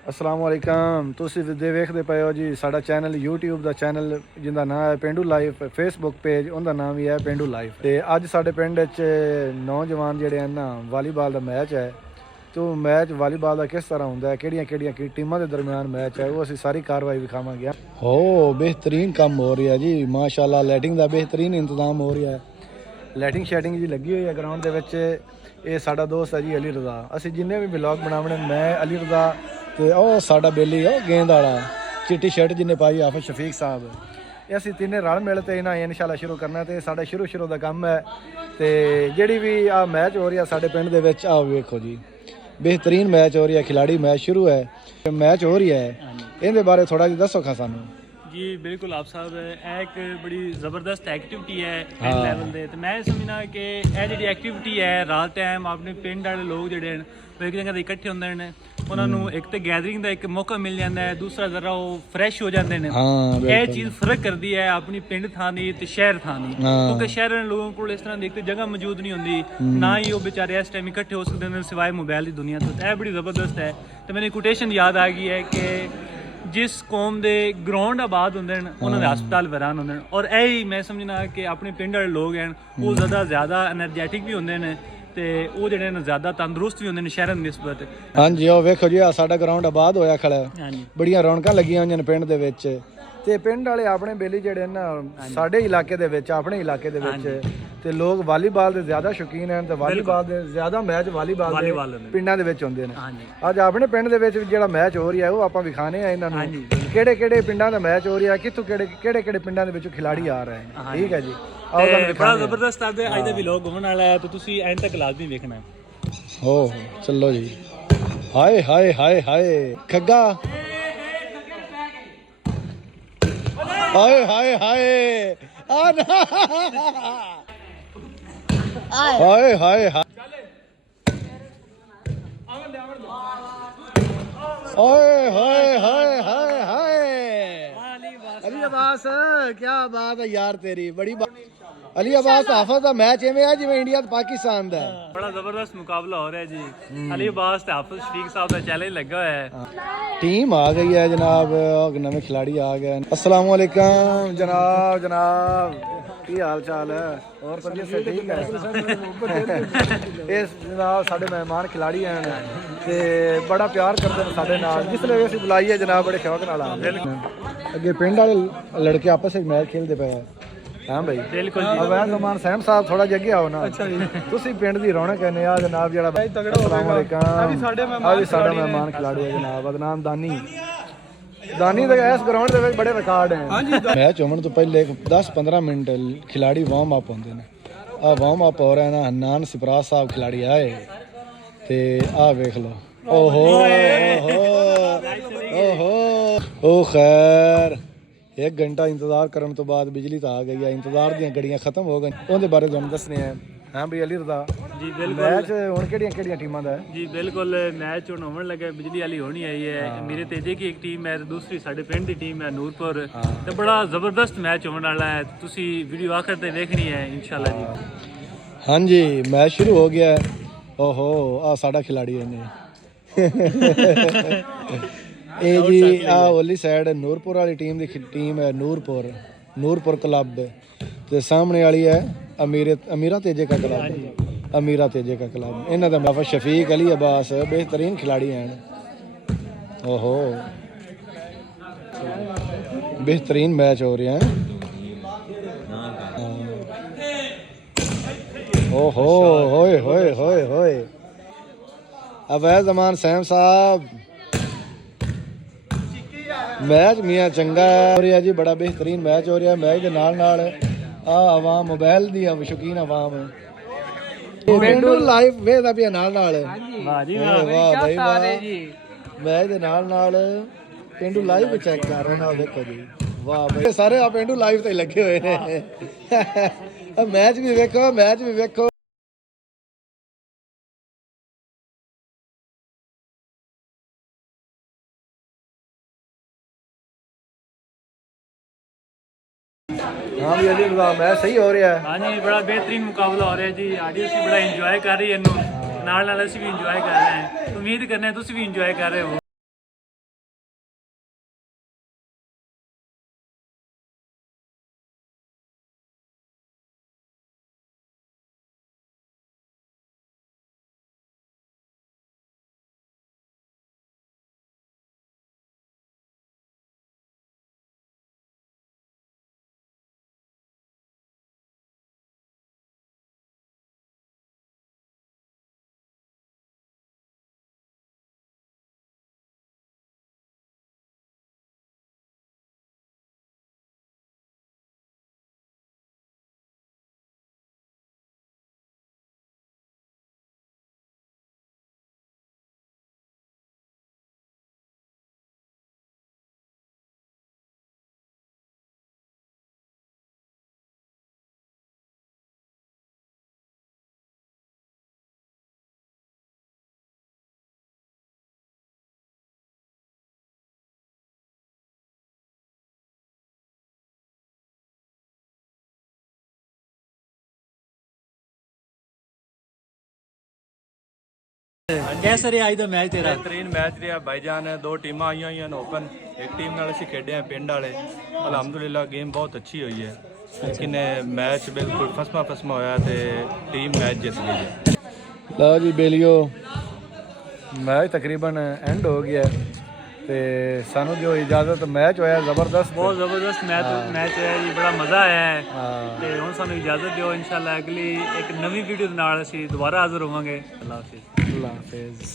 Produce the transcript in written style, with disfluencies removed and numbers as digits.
अस्सलाम वालेकुम। तुसी वेखदे पे हो जी साडा चैनल यूट्यूब दा चैनल जिंदा नाम है पेंडू लाइफ। फेसबुक पेज उनका नाम भी है पेंडू लाइफ। ते अज साडे पिंड च नौजवान जेहड़े हैं ना वालीबाल का मैच है। तो मैच वालीबाल का किस तरह होंदा है, केड़ियां टीमां दे दरम्यान मैच है, वो असीं सारी कार्रवाई विखावांगे। हो बेहतरीन काम हो रहा है जी, माशाल्लाह। लाइटिंग का बेहतरीन इंतजाम हो रहा है। लाइटिंग शैटिंग जी लगी हुई है ग्राउंड दे विच। ये साडा दोस्त है जी अली रजा। असीं जिन्ने भी ब्लॉग बनावने, मैं अली रजा ते ओह साडा बेली गेंद वाला चिट्टी शर्ट जिन्हें पाई आफिस शफीक साहब। ये असीं तिन्ने रल मिल ते इन्हां इंशाल्लाह शुरू करना। ते साडा शुरू दा काम है। ते जेहड़ी भी आ मैच हो रही है साडे पिंड दे विच, आओ वेखो जी, बेहतरीन मैच हो रही है। खिलाड़ी मैच शुरू है, मैच हो रही है, इहदे बारे थोड़ा जी दसो खा सानू। जी बिल्कुल आप साहब, एक बड़ी ज़बरदस्त एक्टिविटी है पिंड लैवल दे। तो मैं समझना कि यह जी एक्टिविटी है रात टाइम अपने पिंड वाले लोग जोड़े वो एक जगह इकट्ठे होंगे ने, उन्होंने एक तो गैदरिंग का एक मौका मिल जाता है, दूसरा जरा वो फ्रैश हो जाते हैं। यह चीज़ फर्क करती है अपनी पिंड थानी तो शहर थानी, क्योंकि शहर लोगों को इस तरह की एक जगह मौजूद नहीं होती, ना ही वो बेचारे इस टाइम इकट्ठे हो सकते हैं सिवाय मोबाइल की दुनिया। तो यह बड़ी ज़बरदस्त है। तो मैंने कोटेशन याद आ गई है कि जिस कौम के ग्राउंड आबाद होंगे उन्होंने हस्पताल वैरान होंगे, और यही मैं समझना कि अपने पिंड वाले लोग हैं वो ज़्यादा एनर्जैटिक भी होंगे ने, ते वो जेडे ने ज़्यादा तंदुरुस्त भी होंगे ने शहर निस्बत। हाँ जी, वो वेखो जी साडा ग्राउंड आबाद होया खड़ा है, बड़ियां रौनकां लगियां होईयां ने पिंड दे विच। ते पिंड वाले अपने बेली जेडे ना साडे इलाके दे विच, अपने इलाके दे विच ते लोग वालीबाल दे ज़्यादा शौकीन हैं। ते वालीबाल दे ज़्यादा मैच वालीबाल दे पिंडां दे विच होंदे ने। अज अपने पिंड दे विच जेहड़ा मैच हो रहा है वो आपां विखाने आ इन्हां नूं, केड़े पिंडां दा मैच हो रहा है, कित्थों केड़े पिंडां दे विचों खिलाड़ी आ रहे हैं। ठीक है जी, बड़ा जबरदस्त अज दा व्लॉग होने वाला है, तो तुसीं एंड तक लाजमी देखना है। हो चलो जी। हाय हाय हाय हाय खग्गा, हाय हाय हाय हाय हाय हाय हाय हाय हाय हाय। अली अब्बास क्या बात है यार तेरी, बड़ी बात। अली अब्बास हाफिज का मैच इवें है जिवें इंडिया पाकिस्तान दा है। बड़ा जबरदस्त मुकाबला हो रहा है जी। अली अब्बास ते हाफिज शफीक साहब का चैलेंज लगा हुआ है। टीम आ गई है जनाब, नवे खिलाड़ी आ गए। अस्सलाम वालेकुम जनाब, की हाल चाल है? और तबीयत से ठीक है? इस जनाब साढ़े मेहमान खिलाड़ी हैं ते बड़ा प्यार करते हैं साढ़े नाल, जिसले भी असीं बुलाई है जनाब बड़े शौक नाल आंदे। अगे पिंड वाले लड़के आपस में मैच खेलते पे हैं। हाँ भाई बिल्कुल। अवैध रमान सहम साहब थोड़ा जगे आओ ना। अच्छा जी, तुसी पिंड दी रौनक है आ जनाब जेड़ा। अस्सलाम वालेकुम। आ भी साडा मेहमान खिलाड़ी है जनाब, अदनान दानी। दानी दे इस ग्राउंड दे विच बड़े रिकॉर्ड हैं। हां जी, मैच होने तो पहले 10-15 मिनट खिलाड़ी वार्म अप होंदे ने। आ वार्म अप हो रहा है ना, हन्नान सिपराज साहब खिलाड़ी आए ते आ वेख लो। ओहो ओहो ओ खैर, 1 घंटा इंतजार करने तो बाद बिजली तो आ गई है, इंतजार दी घड़ियां खत्म हो गई। उनके बारे तुहानू दसने हैं। हाँ भाई अली रजा जी बिल्कुल। मैच हुण केड़ियां टीमां दा है? जी बिल्कुल, मैच हुण होने लगा, बिजली वाली होनी आई है। मेरे तेजे की एक टीम है, दूसरी साडे पिंड की टीम है नूरपुर। तो बड़ा जबरदस्त मैच होने वाला है, तुसी वीडियो आखिर तक देखनी है इंशाल्लाह जी। हाँ जी, मैच शुरू हो गया है। ओहो आ साडा खिलाड़ी है ने ए जी आ ओली साइड नूरपुर वाली टीम है, नूरपुर क्लब। ते सामने वाली है अमीरा तेजे का क्लब, अमीरा तेजे का क्लब। इन्हां दा मुनाफा शफीक अली अब्बास बेहतरीन खिलाड़ी हैं। ओहो बेहतरीन मैच हो रहे हैं। ओहो होए होए होए होए अवैध रमान सहम साहब, मैच मियाँ चंगा हो रहा जी, बड़ा बेहतरीन मैच हो रहा है। मैच के नाल नाल आवाम मोबाइल दी शौकीन आवाम पेंडू लाइव वेखदा पिया नाल नाल। वाह जी वाह भाई वाह, मैच दे नाल नाल पेंडू लाइव भी चेक कर रहे ना, देखो जी वाह भाई, सारे आप पेंडू लाइव ते लगे हुए ने। मैच भी वेखो, मैच भी वेखो। हाँ भी अली मैच सही हो रहा है। हाँ जी, बड़ा बेहतरीन मुकाबला हो रहा है जी। ऑडियंस भी बड़ा इंजॉय कर रही है, नाल नाल असीं भी इंजॉय कर रहे हैं। उम्मीद करने तुसीं भी इंजॉय कर रहे हो। कैसा रहा आज दा मैच तेरा? बेहतरीन मैच ਰਿਹਾ ਭਾਈਜਾਨ। ਦੋ ਟੀਮਾਂ ਆਈਆਂ ਹੋਈਆਂ ਨੇ ਓਪਨ। ਇੱਕ ਟੀਮ ਨਾਲ ਅਸੀਂ ਖੇਡੇ ਆ ਪਿੰਡ ਵਾਲੇ। ਅਲਹਮਦੁਲਿਲਾ ਗੇਮ ਬਹੁਤ ਅੱਛੀ ਹੋਈ ਹੈ, ਲੇਕਿਨ ਮੈਚ ਬਿਲਕੁਲ ਫਸਮਾ ਹੋਇਆ ਤੇ ਟੀਮ ਮੈਚ ਜਿੱਤ ਗਈ ਹੈ। ਲਓ ਜੀ ਬੇਲੀਓ, ਮੈਚ ਤਕਰੀਬਨ ਐਂਡ ਹੋ ਗਿਆ ਤੇ ਸਾਨੂੰ ਜੋ ਇਜਾਜ਼ਤ, ਮੈਚ ਹੋਇਆ ਜ਼ਬਰਦਸਤ, बहुत ज़बरदस्त मैच है जी, बड़ा मज़ा आया है। ਹਾਂ ਤੇ ਹੁਣ ਸਾਨੂੰ ਇਜਾਜ਼ਤ ਦਿਓ, ਇਨਸ਼ਾਅੱਲਾ ਅਗਲੀ ਇੱਕ ਨਵੀਂ ਵੀਡੀਓ ਦੇ ਨਾਲ ਅਸੀਂ ਦੁਬਾਰਾ ਹਾਜ਼ਰ ਹੋਵਾਂਗੇ। ਅੱਲਾਹ ਹਾਫਿਜ਼। ਅੱਲਾਹ ਹਾਫਿਜ਼।